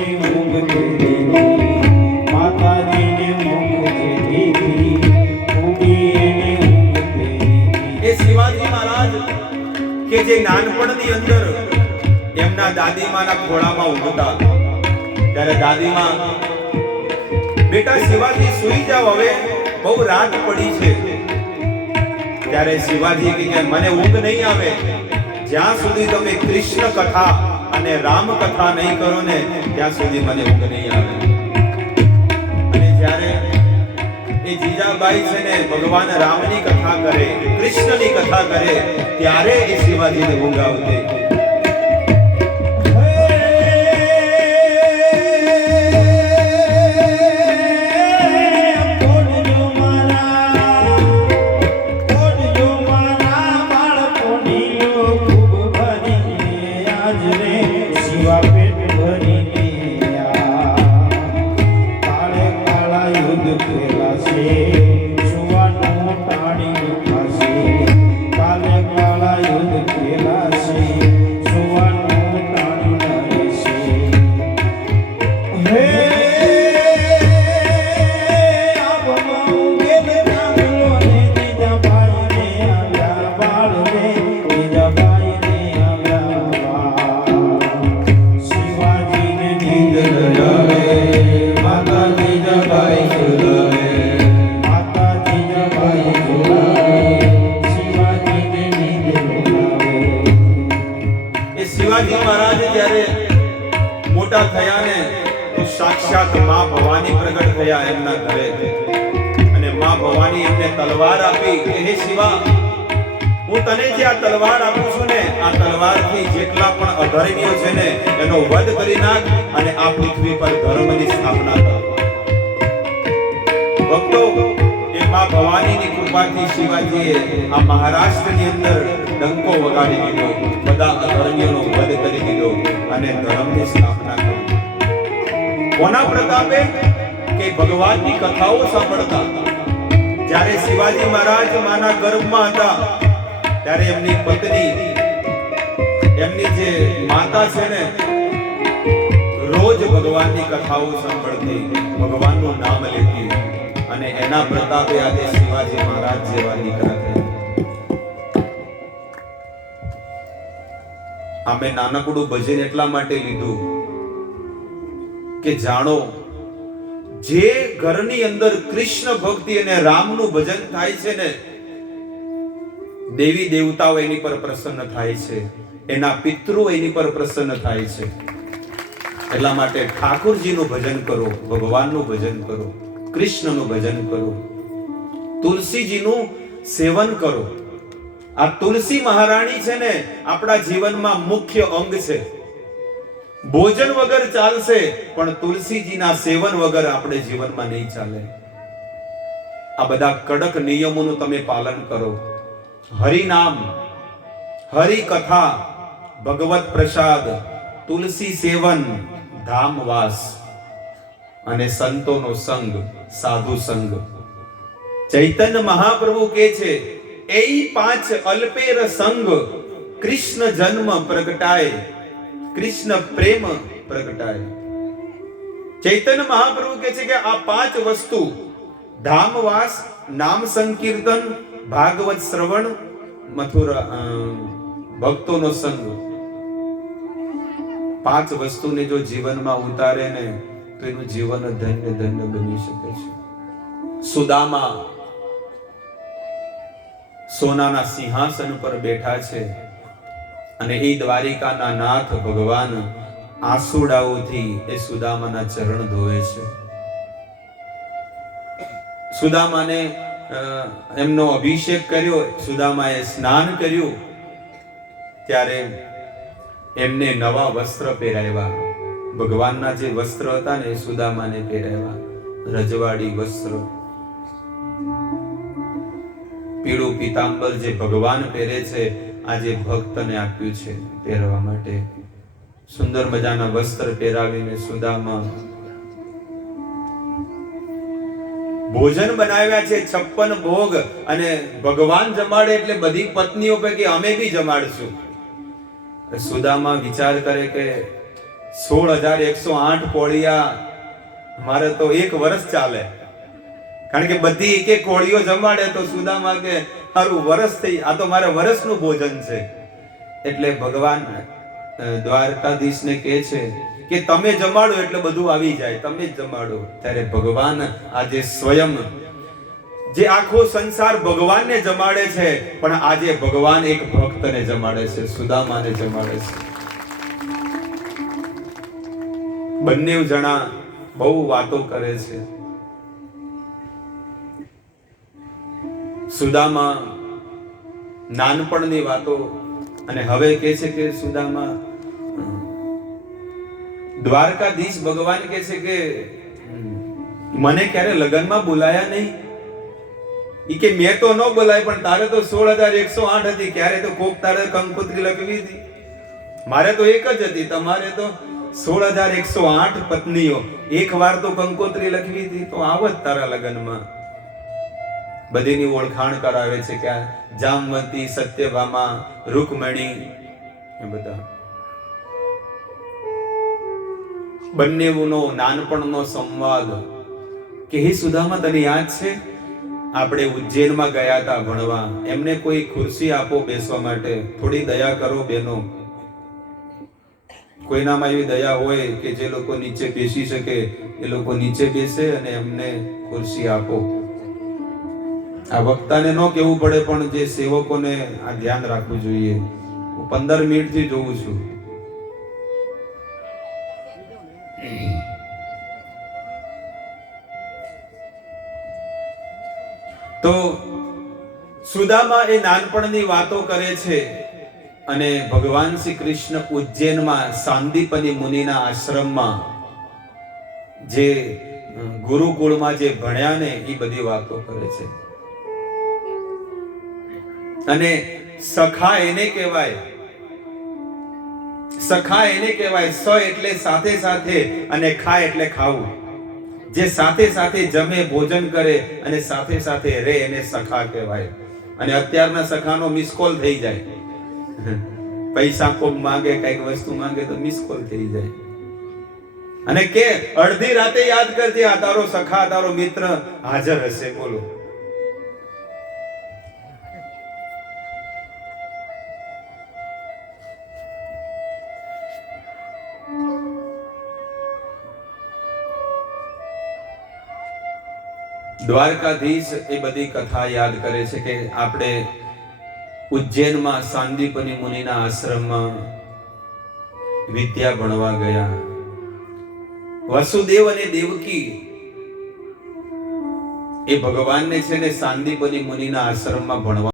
એની ઊંઘ તેરી માતાજીને મુખ જેથી ઉગી એની ઊંઘ તેરી. એ શિવાજી મહારાજ કે જે નાનપણની અંદર એમના દાદીમાના ખોળામાં ઊંઘતા, ત્યારે દાદીમા, બેટા શિવાજી સુઈ જાવ, હવે બહુ રાત પડી છે. ત્યારે શિવાજી કે મને ઊંઘ નહીં આવે જ્યાં સુધી તમે કૃષ્ણ કથા અને રામ કથા નહીં કરો ને ત્યાં સુધી મને ઊંઘ નહીં આવે. અને જ્યારે એ જીજાબાઈ છે ને ભગવાન રામની કથા કરે, કૃષ્ણની કથા કરે, ત્યારે એ શિવાજીને ઊંઘ આવતી. શિવાજી મહારાજ જ્યારે મોટા થયા ને તો સાક્ષાત માં ભવાની પ્રગટ થયા એમના ઘરે. અને માં ભવાની એમને તલવાર આપી કે હે શિવા, હું તને જે આ તલવાર આપું છું ને, આ તલવારથી જેટલા પણ અધર્મીઓ છે ને એનો વધ કરી નાખ અને આ પૃથ્વી પર ધર્મની સ્થાપના કર. ભક્તો, એ માં ભવાનીની કૃપાથી શિવાજીએ આ મહારાષ્ટ્રની અંદર ડંકો વગાડી દીધો, બધા અધર્મીઓનો વધ કરી દીધો અને ધર્મની સ્થાપના કરી. કોના પ્રતાપે? કે ભગવાનની કથાઓ સાંભળતા. જ્યારે શિવાજી મહારાજ માના ગર્ભમાં હતા ત્યારે એમની પત્ની, એમની જે માતા છે ને, રોજ ભગવાનની કથાઓ સાંભળતી, ભગવાનનું નામ લેતી અને એના પ્રતાપે આજે શિવાજી મહારાજ જેવા દીકરા થયા. અમે નાનકડું ભજન એટલા માટે લીધું કે જાણો, જે ઘરની અંદર કૃષ્ણ ભક્તિ અને રામનું ભજન થાય છે ને, દેવી દેવતાઓ એની પર પ્રસન્ન થાય છે, એના પિતૃઓ એની પર પ્રસન્ન થાય છે. એટલા માટે ઠાકોરજીનું ભજન કરો, ભગવાનનું ભજન કરો, કૃષ્ણનું ભજન કરો, તુલસીજીનું સેવન કરો. આ તુલસી મહારાણી છે ને આપણા જીવનમાં મુખ્ય અંગ છે. ભોજન વગર ચાલશે પણ તુલસીજીના સેવન વગર આપણે જીવનમાં નહીં ચાલે. આ બધા કડક નિયમોનું તમે પાલન કરો. હરિનામ, હરિ કથા, ભગવત પ્રસાદ, તુલસી સેવન, ધામવાસ અને સંતોનો સંગ, સાધુ સંગ. ચૈતન્ય મહાપ્રભુ કહે છે, એ પાંચ અલ્પેર સંગ કૃષ્ણ જન્મ પ્રગટાય, કૃષ્ણ પ્રેમ પ્રગટાય. ચૈતન્ય મહાપ્રભુ કહે છે કે આ પાંચ વસ્તુ, ધામવાસ, નામ સંકીર્તન, ભાગવત શ્રવણ, મથુરા ભક્તોનો સંગ, પાંચ વસ્તુને જો જીવનમાં ઉતારે ને તો એનું જીવન ધન્ય ધન્ય બની શકે છે. સુદામા સોનાના સિંહાસન પર બેઠા છે અને એ દ્વારિકાના નાથ ભગવાન આંસુડાઓથી એ સુદામાના ચરણ ધોવે છે. સુદામાને એમનો અભિષેક કર્યો, સુદામાએ સ્નાન કર્યું, ત્યારે એમને નવા વસ્ત્ર પહેરાવ્યા. ભગવાનના જે વસ્ત્ર હતા ને એ સુદામાને પહેરાવ્યા, રજવાડી વસ્ત્ર. પીળું પીતાંબર જે ભગવાન પહેરે છે, આજે ભક્તને આપ્યું છે પહેરવા માટે. સુંદર મજાના વસ્ત્ર પહેરાવીને સુદામા ભોજન બનાવ્યા છે, 56 ભોગ, અને ભગવાન જમાડે એટલે બધી પત્નીઓ પૈકી અમે બી જમાડશું. સુદામા વિચાર કરે કે 16,108 કોળિયા મારે તો 1 વર્ષ ચાલે, કારણ કે બધી એક એક કોળીઓ જમાડે તો સુદામા કે મારું વર્ષ થઈ, આ તો મારે વર્ષનું ભોજન છે. એટલે ભગવાન દ્વારકાધીશને કહે છે કે તમે જમાડો એટલે બધું આવી જાય, તમે જ જમાડો. ત્યારે ભગવાન આજે સ્વયં, જે આખો સંસાર ભગવાનને જમાડે છે, પણ આજે ભગવાન એક ભક્તને જમાડે છે, સુદામાને જમાડે છે. બંને જણા બહુ વાતો કરે છે. સુદામા નાનપણની વાતો, અને હવે કહે છે કે સુદામા, દ્વારકાધીશ ભગવાન કહે છે કે મને ક્યારે લગ્નમાં બોલાયા નહીં. ઈ કે મેં તો ન બોલાય, પણ તારે તો 16,108 હતી, ક્યારે તો કોક તારે કંકોત્રી લખવી હતી, મારે તો એક જ હતી, તમારે તો 16,108 પત્નીઓ, એક વાર તો કંકોત્રી લખવી હતી, તો આવત તારા લગ્નમાં. બધીની ઓળખાણ કરાવે છે કે જામવંતી, સત્યભામા, રૂકમણી, એ બધા બંનેનો નાનપણનો સંવાદ. કે હે સુદામા, તને યાદ છે આપણે ઉજ્જૈનમાં ગયા હતા ભણવા, એમને કોઈ ખુરશી આપો બેસવા માટે, થોડી દયા કરો બેનો. કોઈનામાં એવી દયા હોય કે જે લોકો નીચે બેસી શકે, એ લોકો નીચે બેસે અને એમને ખુરશી આપો. આ વક્તાને ન કહેવું પડે, પણ જે સેવકોને આ ધ્યાન રાખવું જોઈએ. હું 15 મિનિટથી જોઉં છું. તો સુદામા એ નાનપણની વાતો કરે છે, અને ભગવાન શ્રી કૃષ્ણ ઉજ્જૈનમાં સાંદીપની મુનિના આશ્રમમાં જે ગુરુકુળમાં જે ભણ્યા ને એ બધી વાતો કરે છે. અને સખા એને કહેવાય, સખા એને કહેવાય. સ એટલે સાથે સાથે, અને ખા એટલે ખાવું. જે સાથે સાથે જમે, ભોજન કરે અને સાથે સાથે રહે, એને સખા કહેવાય. અને અત્યારના સખાનો મિસ કોલ થઈ જાય, પૈસા કોક માંગે, કઈક વસ્તુ માંગે તો મિસ કોલ થઈ જાય, અને કે અડધી રાતે યાદ કરજે, આ તારો સખા, તારો મિત્ર હાજર હશે. બોલો. દ્વારકાધીશ એ બધી કથા યાદ કરે છે કે આપણે ઉજ્જૈનમાં સાંદીપની મુનિના આશ્રમમાં વિદ્યા ભણવા ગયા. વસુદેવ અને દેવકી એ ભગવાનને છે ને સાંદીપની મુનિના આશ્રમમાં ભણવા